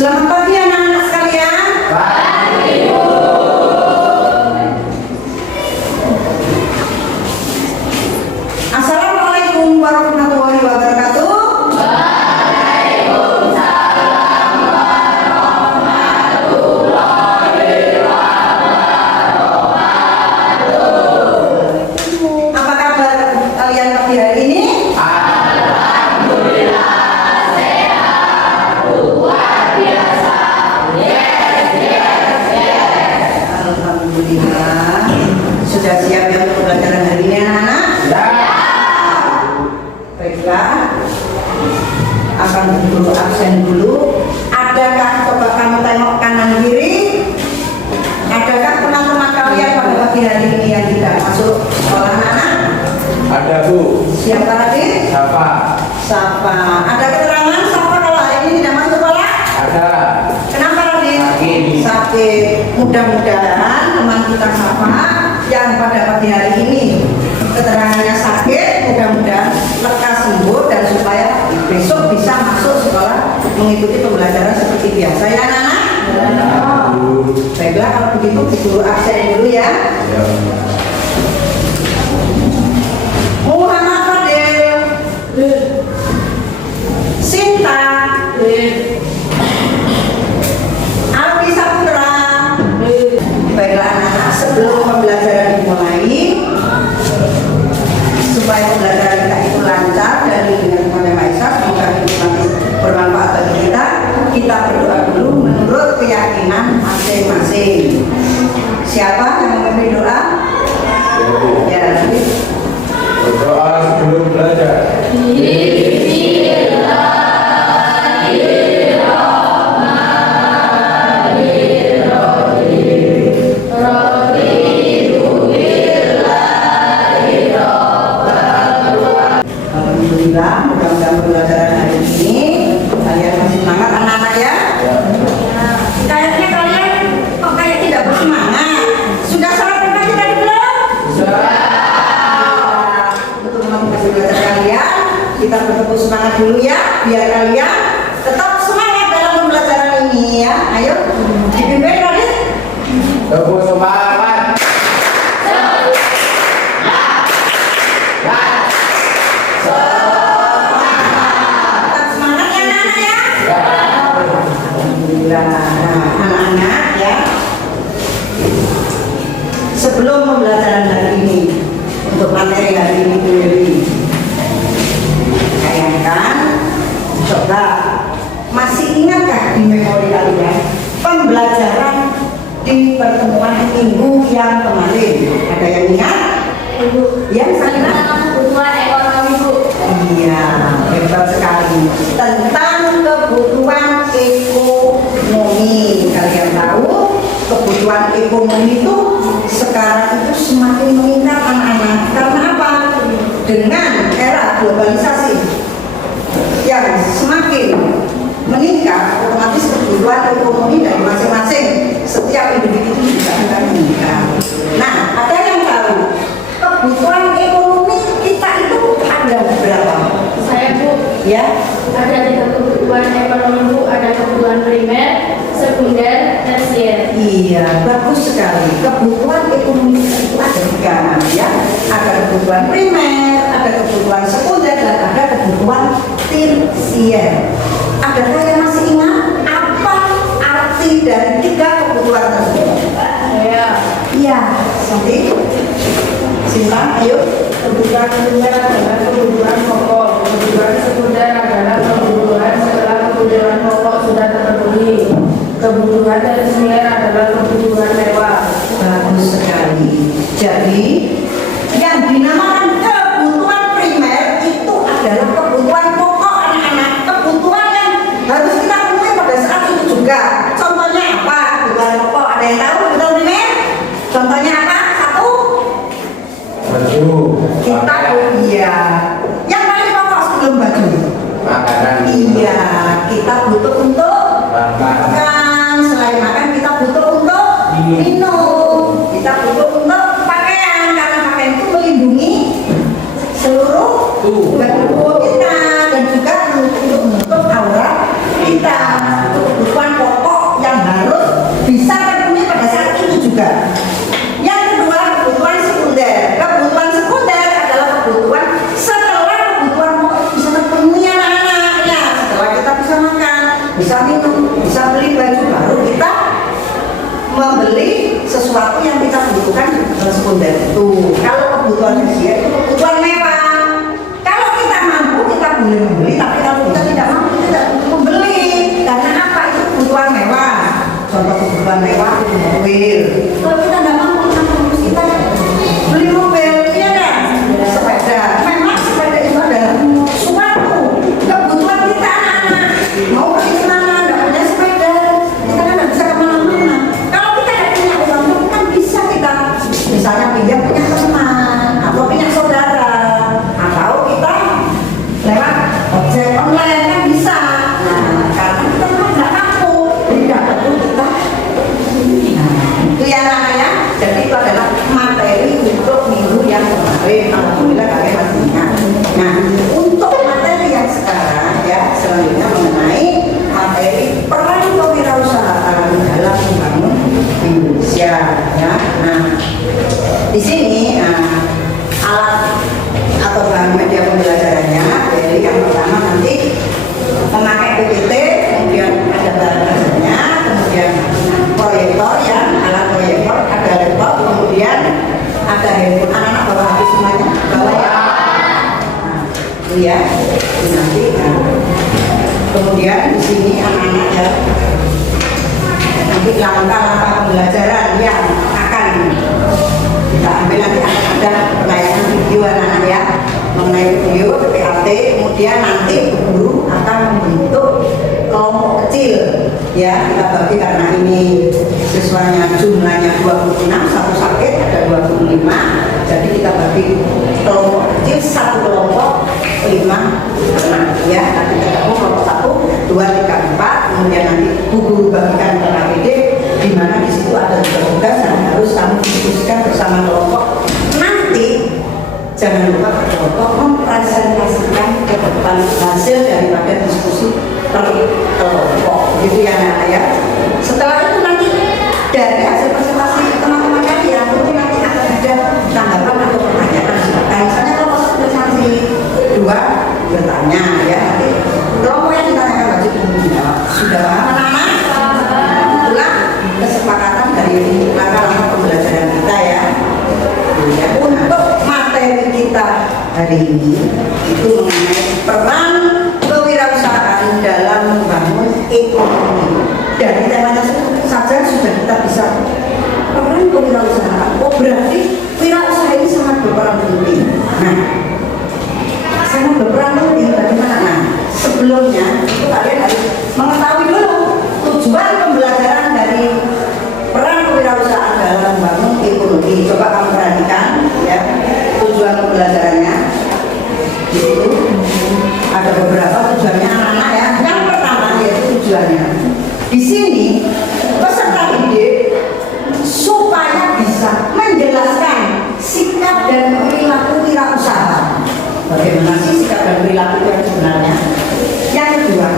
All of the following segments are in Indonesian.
Selamat pagi anak-anak sekalian. Pagi, Bu. Assalamualaikum warahmatullahi wabarakatuh. Waalaikumsalam warahmatullahi wabarakatuh. Apa kabar kalian pagi hari ini? Alhamdulillah. Sudah siap ya untuk pelajaran hari ini anak-anak? Ya. Baiklah. Akan dulu absen dulu. Adakah coba kamu tengok kanan kiri? Adakah teman-teman kalian pada pagi hari ini yang tidak masuk sekolah anak-anak? Ada, Bu. Siapa lagi? Sapa. Sapa. Ada keterangan Sapa kalau hari ini tidak masuk sekolah? Ada. Kenapa lagi? Sakit. Mudah-mudahan teman kita Sapa yang pada pagi hari ini keterangannya sakit, mudah-mudahan lekas sembuh dan supaya besok bisa masuk sekolah mengikuti pembelajaran seperti biasa ya anak-anak? Baiklah, kalau begitu guru absen dulu ya. Muhammad Fadil, Sinta, Alfi Saputra. Baiklah anak-anak, sebelum pembelajaran dimulai, supaya pembelajaran kita itu lancar dan dengan kepada Mbak Isa, semoga itu nanti bermanfaat bagi kita berdoa dulu menurut keyakinan masing-masing. Siapa yang memimpin doa? Ya, nanti Berdoa sebelum belajar. Alhamdulillah, mudah-mudahan pembelajaran hari ini kalian masih semangat anak-anak ya. Kayaknya kalian kok kayak tidak bersemangat. Sudah sarapan pagi tadi belum? Sudah. Untuk memotivasi belajar kalian, kita bertepuk semangat dulu ya, biar kalian tetap semangat dalam pembelajaran ini ya. Ayo, dipimpin tadi. Tepuk semangat. Nah, anak-anak ya, sebelum pembelajaran hari ini untuk materi hari ini sendiri, bayangkan, coba masih ingatkah di memori kalian pembelajaran di pertemuan minggu yang kemarin? Ada yang ingat? Yang saya kebutuhan ekonomi, Bu. Iya, hebat sekali. Tentang kebutuhan ekonomi. Kalian tahu kebutuhan ekonomi itu sekarang itu semakin meningkat anak-anak. Karena apa? Dengan era globalisasi yang semakin meningkat, otomatis kebutuhan ekonomi dari masing-masing setiap individu itu juga akan meningkat. Nah, ada yang tahu kebutuhan ekonomi kita itu ada berapa? Saya, Bu, Ya, ada 3 kebutuhan ekonomi, Bu. Ada kebutuhan primer, sekunder, tersier. iya, bagus sekali. Kebutuhan ekonomi itu ada 3 ya. Ada kebutuhan primer, ada kebutuhan sekunder, dan ada kebutuhan tersier. Adakah yang masih ingat apa arti dari 3 kebutuhan tersebut? Iya, nanti Sinta, ayo. Kebutuhan primer adalah kebutuhan pokok. Kebutuhan sekunder adalah kebutuhan setelah kebutuhan pokok sudah terpenuhi. Kebutuhan tersier adalah kebutuhan mewah. Bagus sekali. Jadi yang dinamakan kebutuhan primer itu adalah kebutuhan pokok anak-anak. Kebutuhan yang harus kita penuhi pada saat itu juga. Contohnya apa? Kebutuhan pokok. Ada yang tahu kebutuhan primer? Contohnya apa? Satu. Baju. Kita iya. Yang paling pokok sebelum baju. Makanan. Iya. Kita butuh untuk Makan. makan. Selain makan kita butuh untuk minum. Kita butuh untuk pakaian karena pakaian itu melindungi seluruh tubuh kita dan juga untuk menutup aurat kita. Untuk kebutuhan sekunder itu. Kalau kebutuhan tersier itu kebutuhan mewah. Kalau kita mampu kita boleh membeli, tapi kalau kita tidak mampu kita tidak boleh membeli. Karena apa? Itu kebutuhan mewah. Contoh kebutuhan mewah itu mobil. Kalau kita tidak mampu, harus kita beli mobil, iya kan? Sepeda. Memang sepeda itu adalah suatu kebutuhan kita anak-anak. Mau pergi kemana? Tidak punya sepeda, kita kan tidak bisa kemana-mana. Kalau kita tidak punya uang, kan bisa kita misalnya pinjam punya teman atau punya saudara, atau kita lewat ojek online kan bisa. Nah, karena kita memang tidak mampu, tidak perlu kita. Nah, itu ya namanya. Jadi itu adalah materi untuk minggu yang kemarin. Alhamdulillah kalian masih ingat. Nah, untuk materi yang sekarang ya selanjutnya mengenai materi peran kewirausahaan dalam membangun Indonesia. Ya, nah di sini alat atau bahan media pembelajarannya. Jadi yang pertama nanti memakai PPT, kemudian ada bahan dasarnya, kemudian proyektor ya, alat proyektor, ada laptop, kemudian ada handphone. Anak-anak bawa HP semuanya, bawa ya. Nah, itu ya, itu nanti. Kemudian di sini anak-anak ya, nanti langkah-langkah pembelajaran yang akan kita ambil nanti akan ada penayangan video anak-anak ya mengenai video PPAT. Kemudian nanti guru akan membentuk kelompok kecil ya, kita bagi karena ini siswanya jumlahnya 26, satu sakit ada 25, jadi kita bagi kelompok kecil, satu kelompok 5 anak ya. Nanti kita gabung kelompok 1, 2, 3, 4, kemudian nanti guru bagikan ke KPD di mana di situ ada tugas yang harus kami diskusikan bersama kelompok. Nanti jangan lupa kelompok mempresentasikan ke depan hasil daripada diskusi per kelompok, gitu ya anak ya. Setelah itu nanti dari hasil presentasi teman-teman kalian itu nanti akan ada tanggapan atau pertanyaan. Misalnya kelompok presentasi 2 bertanya ya, nanti kelompok yang ditanyakan wajib menjawab. Sudah paham anak-anak? Itulah kesepakatan dari langkah-langkah pembelajaran kita ya. Untuk materi kita hari ini itu mengenai peran kewirausahaan dalam membangun ekonomi. Dari temanya saja sudah kita bisa peran kewirausahaan. Oh berarti wirausaha ini sangat berperan penting. Nah, sangat berperan penting bagaimana? Nah, sebelumnya itu kalian harus mengetahui dulu tujuan pembelajaran dari peran kewirausahaan dalam membangun ekonomi. Coba kamu perhatikan ya tujuan pembelajarannya. Di situ ada beberapa tujuannya anak-anak ya. Yang pertama yaitu tujuannya. Di sini peserta didik supaya bisa menjelaskan sikap dan perilaku wirausaha. Bagaimana sih sikap dan perilaku yang sebenarnya? Yang kedua,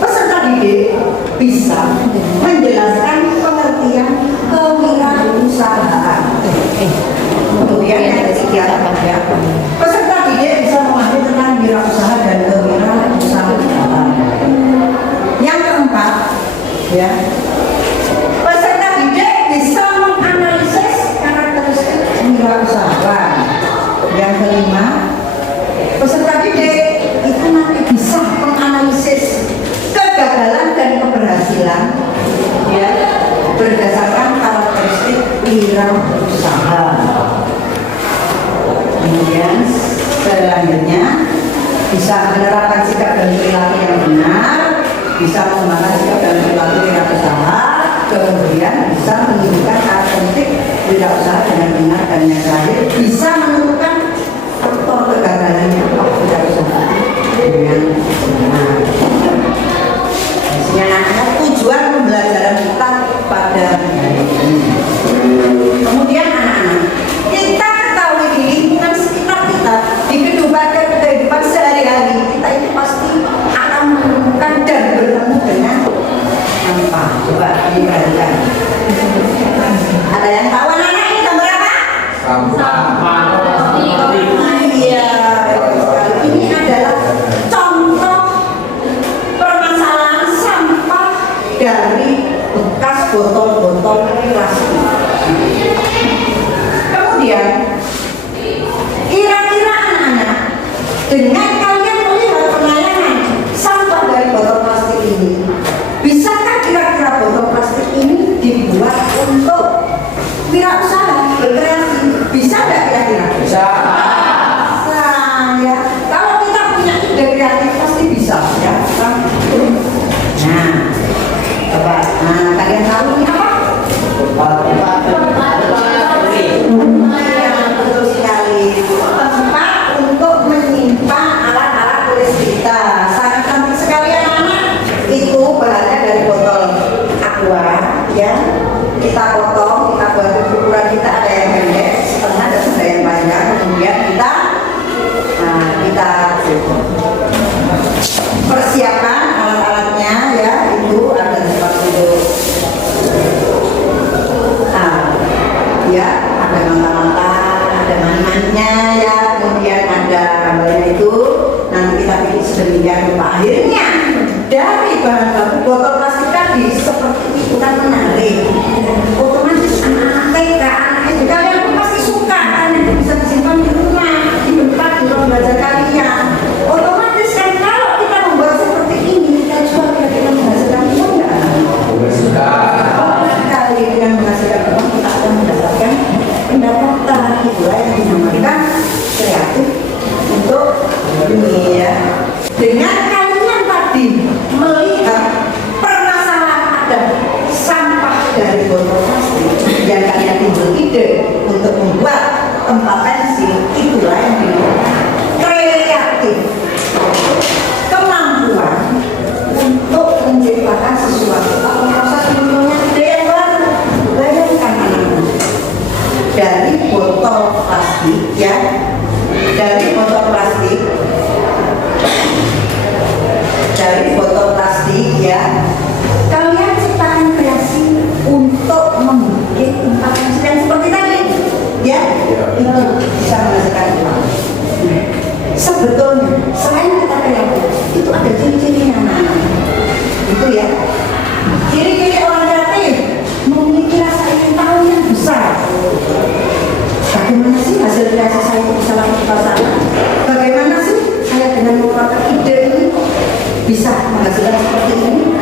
peserta didik bisa menjelaskan pengertian kewirausahaan. Kemudian yang ketiga, ya, peserta didik bisa memahami tentang wirausaha dan kewirausahaan. Yang keempat, ya, peserta didik bisa menganalisis karakteristik wirausahaan. Yang kelima, peserta didik itu nanti bisa menganalisis kegagalan dan keberhasilan ya berdasarkan karakteristik wirausaha. Kemudian selanjutnya bisa menerapkan sikap dan perilaku yang benar, bisa mengembangkan sikap dan perilaku wirausaha, kemudian bisa menunjukkan karakteristik wirausaha dengan benar, dan yang terakhir bisa menentukan faktor kegagalan wirausaha dengan benar. Tujuan pembelajaran kita pada hari ini. Kemudian anak-anak, kita ketahui di lingkungan sekitar kita, di kehidupan sehari-hari kita itu pasti akan menemukan dan bertemu dengan sampah. Coba diperhatikan. Ada yang tahu anak-anak ini gambar apa? Sampah. Iya. Ini adalah contoh permasalahan sampah dari bekas botol-botol plastik. Sedemikian rupa akhirnya dari bahan baku botol plastik tadi seperti itu kan menarik. Otomatis anak-anak TK, anak SD kalian pun pasti suka kan yang bisa disimpan di rumah, di tempat di ruang belajar kalian. Otomatis kan kalau kita membuat seperti ini, kita jual kira-kira menghasilkan uang nggak? Kali dengan menghasilkan uang kita akan mendapatkan pendapatan. Itulah yang dinamakan kreatif untuk ini ya. Dengan kalian tadi melihat permasalahan ada sampah dari botol plastik yang kalian timbul ide untuk membuat tempat pensil, itulah yang dinamakan kreatif, kemampuan untuk menciptakan sesuatu atau proses munculnya ide yang baru. Bayangkan anak-anak, dari botol plastik ya, dari botol plastik ya, kalian ciptakan kreasi untuk membuat tempat pensil yang seperti tadi ya, itu bisa menghasilkan uang. Sebetulnya selain kita kreatif itu ada ciri-cirinya itu ya. Ciri-ciri orang kreatif memiliki rasa ingin tahu yang besar. Bagaimana sih hasil kreasi saya itu bisa laku di pasaran? Bagaimana sih saya dengan mengeluarkan ide ini bisa menghasilkan seperti ini?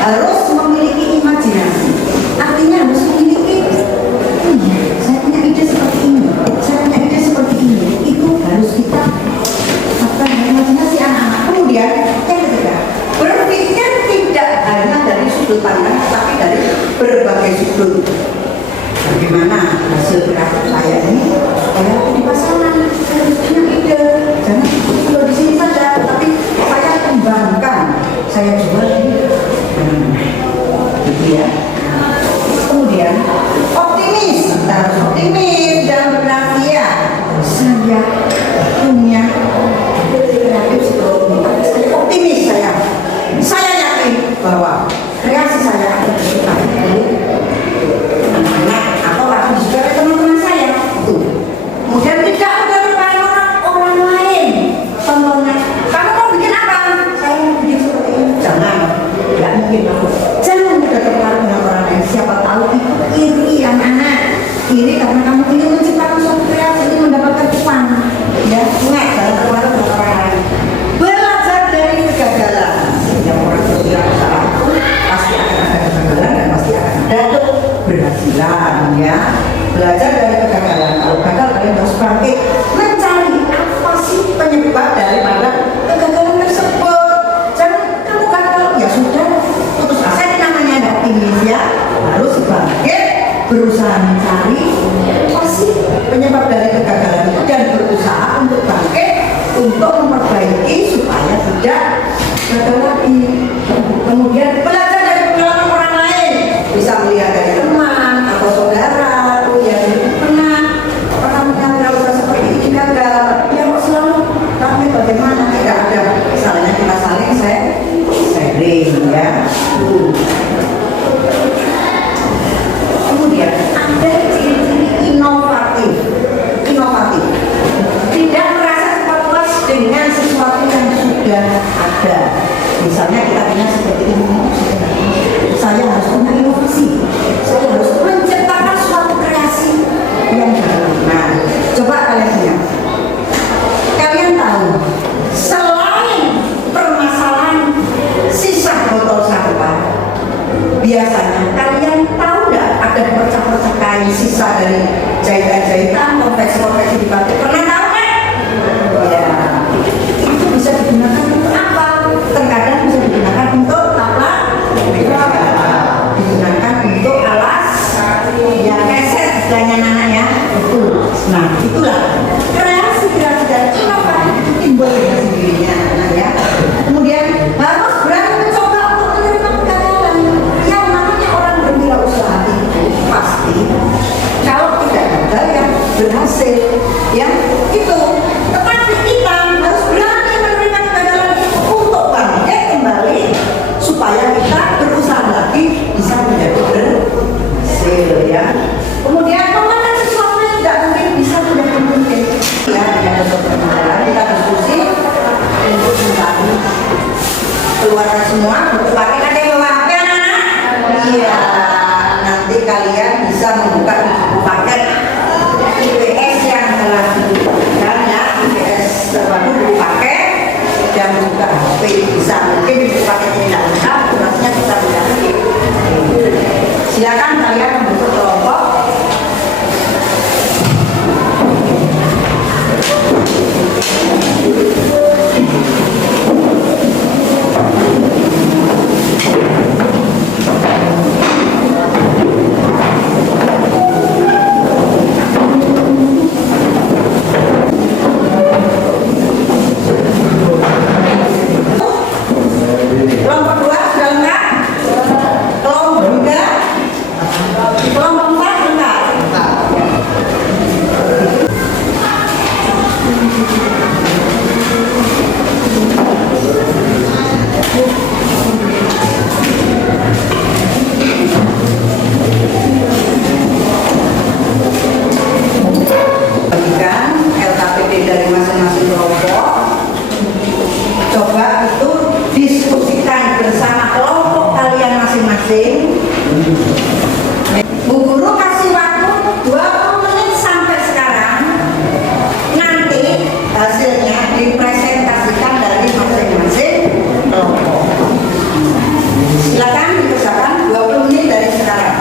Harus memiliki imajinasi. Artinya harus memiliki saya punya ide seperti ini, saya punya ide seperti ini. Itu harus kita imajinasi anak-anak. Kemudian yang ketiga, berpikir tidak hanya dari sudut pandang, tapi dari berbagai sudut. Bagaimana hasil kreatif saya ini supaya aku di pasaran, saya harus punya ide. Jangan cuma di sini saja, tapi saya kembangkan, saya jual ini. Gitu ya. Kemudian optimis, kita harus optimis dalam berkreasi ya. Saya punya kreatif seperti ini. Saya optimis saya yakin bahwa kreasi saya akan disukai oleh anak-anak atau akan disukai teman-teman saya. Kemudian tidak ada orang lain. Contohnya, kamu mau bikin apa? Saya mau bikin seperti ini. Jangan, tidak mungkin aku. Jangan mudah terpengaruh dengan orang lain. Siapa tahu itu iri anak-anak. Iri karena kamu ingin menciptakan suatu kreasi, ingin mendapatkan uang. Ya, ingat, jangan terpengaruh dengan orang lain. Belajar dari kegagalan. Setiap orang bergerak usaha itu pasti akan ada kegagalan dan pasti akan ada keberhasilan ya. Belajar dari kegagalan. Kalau gagal kalian harus bangkit, mencari apa sih penyebab daripada kegagalan tersebut. Jangan kamu gagal ya sudah putus asa, ini namanya ada optimis ya. Harus bangkit, berusaha mencari apa sih penyebab dari kegagalan itu dan berusaha untuk bangkit untuk memperbaiki supaya tidak gagal lagi. Kemudian belajar dari pengalaman orang lain, bisa melihat dari teman atau saudara yang pernah mengalami usaha seperti ini gagal. Ya kok selalu kami bagaimana, tidak ada misalnya kita saling sharing ya. Kemudian ada ciri-ciri inovatif. Tidak merasa puas dengan sesuatu yang sudah ada. Misalnya kita punya seperti ini, saya harus punya inovasi, saya harus menciptakan suatu kreasi yang baru. Nah, coba kalian lihat, kalian tahu selain permasalahan sisa botol sampah, biasanya kalian tahu nggak ada percak-percak kain sisa dari jahitan-jahitan, konveksi-konveksi di batik? Pernah tahu kan? Ya, itu bisa digunakan untuk apa? Terkadang bisa digunakan untuk apa? Digunakan untuk alas ya, keset istilahnya anak ya. Betul. Nah, itulah kreasi dan inovasi itu timbul dengan sendirinya anak ya. Kemudian harus berani mencoba untuk menerima kegagalan. Yang namanya orang berwirausaha itu pasti kalau tidak gagal ya berhasil ya. keluarga semua buku paket. Ada yang bawa HP anak-anak? Iya, nanti kalian bisa membuka buku paket IPS yang telah diberikan ya, IPS terbaru buku paket dan buka HP bisa. Mungkin buku paket ini tidak lengkap, durasinya bisa diganti. Silakan kalian membentuk kelompok. Kelompok 2 sudah lengkap? Kelompok 3? Kelompok 4 lengkap? Bagikan LKPD dari masing-masing kelompok. Coba itu diskusikan bersama kelompok kalian masing-masing. Bu Guru kasih waktu 20 menit sampai sekarang. Nanti hasilnya dipresentasikan dari masing-masing kelompok. Silakan dikerjakan 20 menit dari sekarang.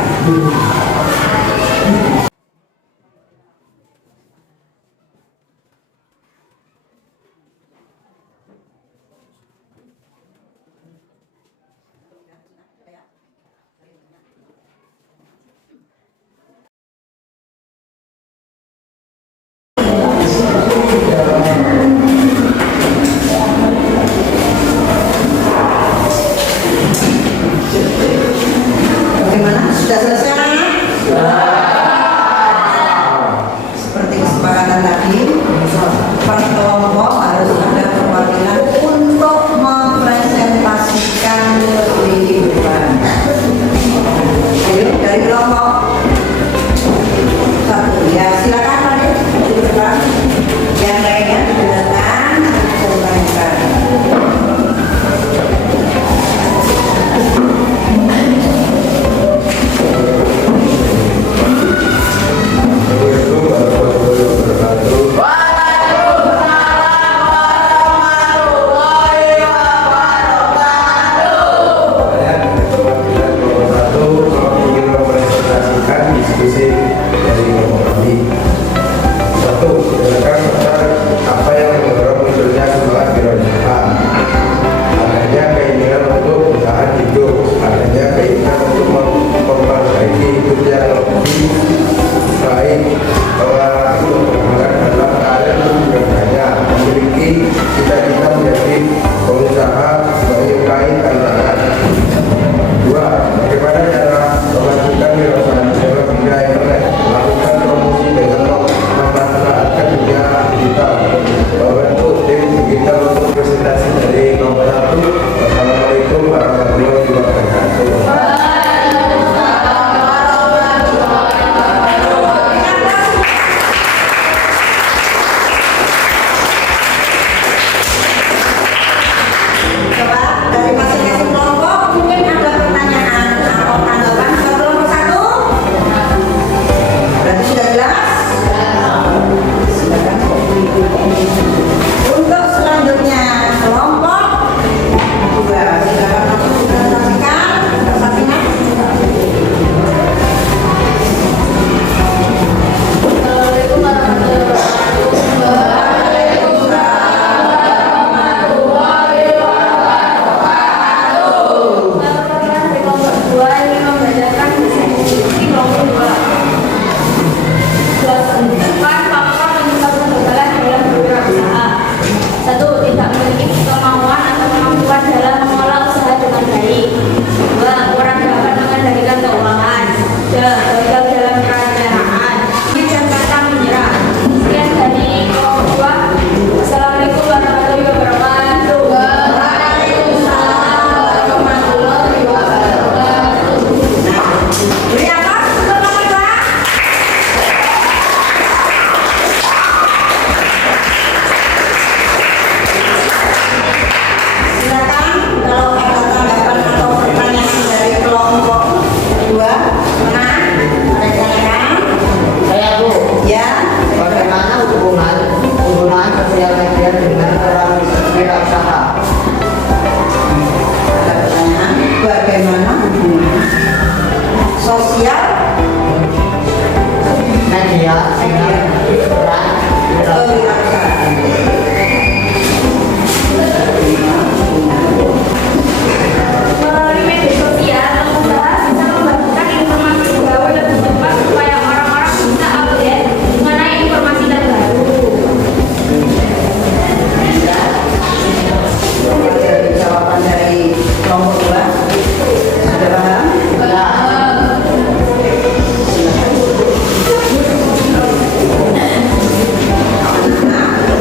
sosial, media, peran, kewirausahaan. Melalui media sosial, pengusaha bisa membagikan informasi pegawai lebih cepat supaya orang-orang bisa update mengenai informasi terbaru. Dari jawaban dari kelompok 2 sudah paham?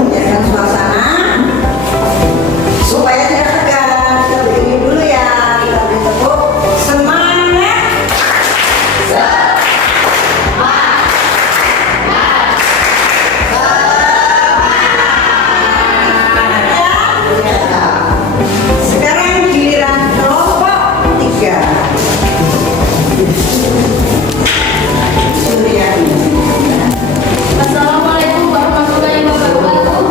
Biarkan suasana supaya tidak tegang. Kita berdiri dulu ya, kita beri tepuk semangat. Sekarang giliran kelompok 3. Suryani. Assalamualaikum warahmatullahi wabarakatuh.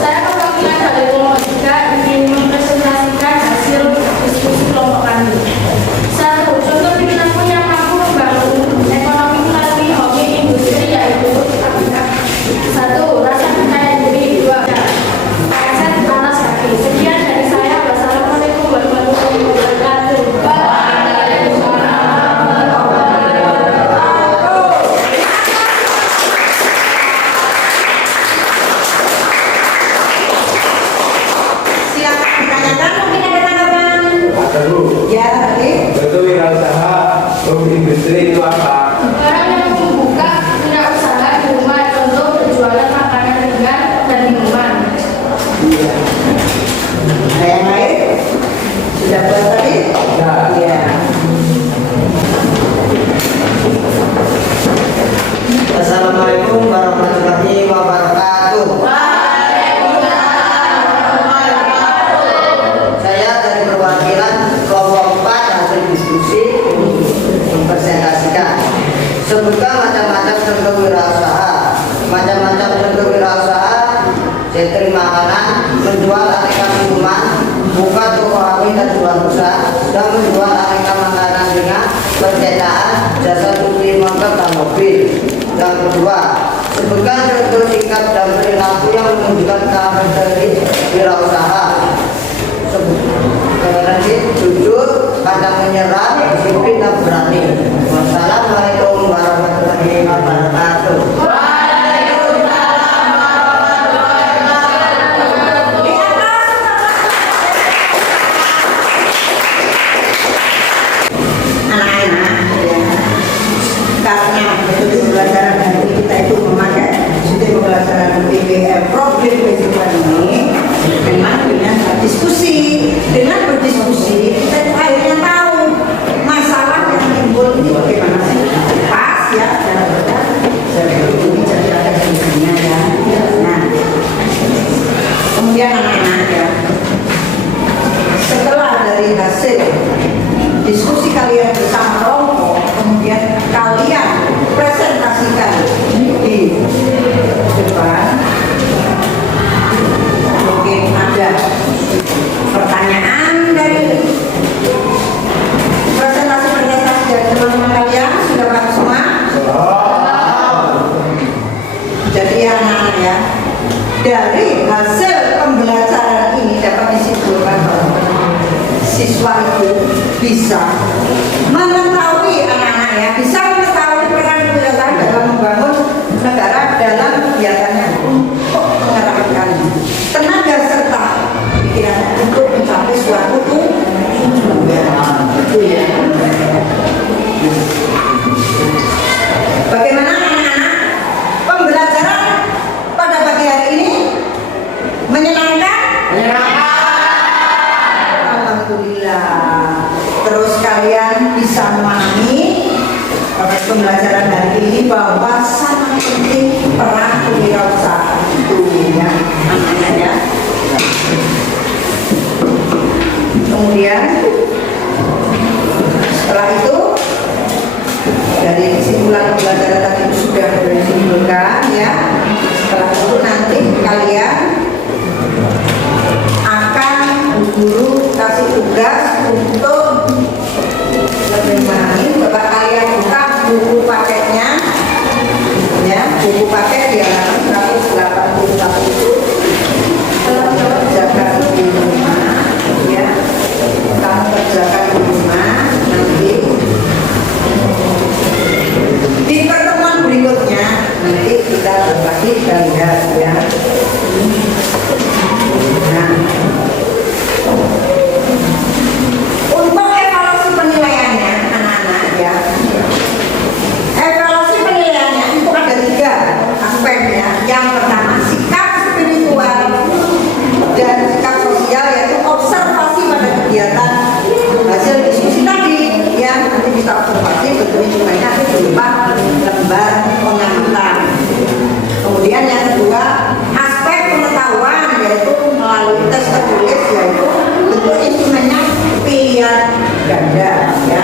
Saya perwakilan dari kelompok 3 ingin mempresentasikan hasil diskusi kelompok kami. Satu, contoh pimpinanku yang mampu membangun ekonomi melalui hobi industri yaitu satu, rasa percaya diri. Dua, aset alas kaki. Sekian dari saya. Wassalamualaikum warahmatullahi wabarakatuh. Silakan ditanyakan, mungkin ada tanggapan. Ada dulu. Ya, tadi. Bentuk wirausaha hobi industri itu apa? Orang yang membuka wirausaha di rumah, contoh berjualan makanan ringan dan minuman. Ada yang lain? Sudah buat tadi? Ya. Iya. Assalamualaikum warahmatullahi wabarakatuh. Saya dari perwakilan kelompok 4 hasil diskusi mempresentasikan. Sebutkan macam-macam bentuk wirausaha. Macam-macam bentuk wirausaha, catering makanan, menjual aneka minuman, buka toko HP dan jual pulsa, dan menjual aneka makanan ringan, percetakan, jasa cuci motor dan mobil. Yang kedua, sebutkan contoh sikap dan perilaku yang menunjukkan karakteristik wirausaha. Sebutkan jujur, pantang menyerah, disiplin dan berani. Wassalamualaikum warahmatullahi wabarakatuh. Anak-anak, ya. Karena metode pembelajaran hari ini kita itu memakai sistem pembelajaran PBL problem kehidupan ini dengan berdiskusi. Dengan berdiskusi kita itu akhirnya tahu masalah yang timbul ini bagaimana sih. Pas ya, jadi ada solusinya ya. Nah, kemudian anak-anak ya, setelah dari hasil diskusi kalian bersama kelompok, kemudian kalian presentasikan di depan. Mungkin ada pertanyaan dari presentasi dari teman-teman kalian. Sudah paham semua? Jadi anak-anak ya, dari hasil pembelajaran ini dapat disimpulkan bahwa siswa itu bisa mengetahui, anak-anak ya, bisa mengetahui peran kewirausahaan dalam membangun negara dalam kegiatannya untuk mengerahkan tenaga serta pikiran untuk mencapai suatu tujuan. Itu ya. Bagaimana anak-anak? Pembelajaran pada pagi hari ini menyenangkan? Alhamdulillah. Terus kalian bisa memahami pada pembelajaran hari ini bahwa sangat penting peran kewirausahaan itu ya, anak-anak ya. Kemudian setelah itu dari kesimpulan pembelajaran tadi itu sudah disimpulkan ya. Setelah itu nanti kalian akan guru ya. Nah, untuk evaluasi penilaiannya anak-anak ya. Evaluasi penilaiannya itu ada 3 aspeknya. Yang pertama sikap spiritual dan sikap sosial, yaitu observasi pada kegiatan hasil diskusi tadi ya. Nanti kita observasi bentuk-bentuknya nanti berupa lembar pengamatan. Kemudian yang kedua aspek pengetahuan, yaitu melalui tes tertulis, yaitu bentuk instrumennya pilihan ganda ya.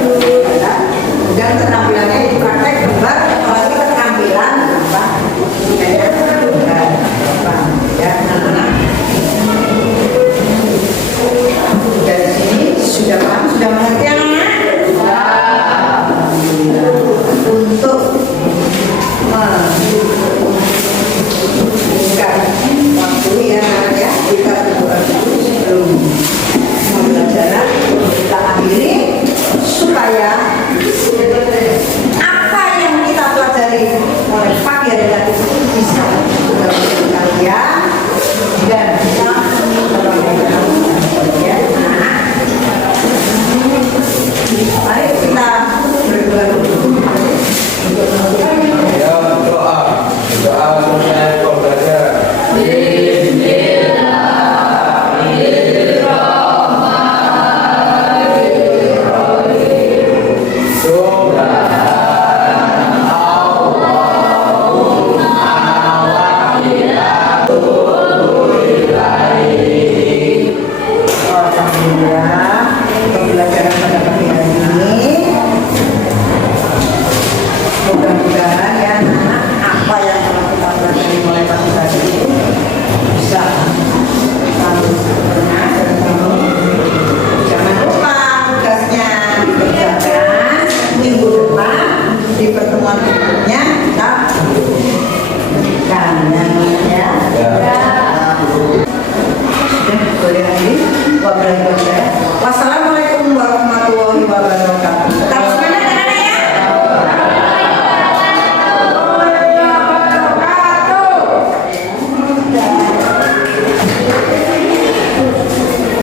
Kemudian keterampilannya itu praktek gambar, apalagi keterampilan apa instrumennya gambar ya. Dari sini sudah paham, sudah mengerti anak-anak? Untuk bukan waktu ya, kita berdoa dulu sebelum pembelajaran kita akhiri, supaya apa yang kita pelajari oleh pagi hari tadi bisa menjadi kalian dan bisa ya. Mari kita berdoa dulu untuk menutup. Ya, doa. Doa selesai pembelajaran. Alhamdulillah, pembelajaran pada pagi hari ini mudah-mudahan ya anak, apa yang telah kita pelajari mulai pagi tadi itu bisa selalu pernah dan selalu. Jangan lupa tugasnya dikerjakan minggu depan di pertemuan berikutnya kita berikan ya. Boleh lagi, wabarakatuh.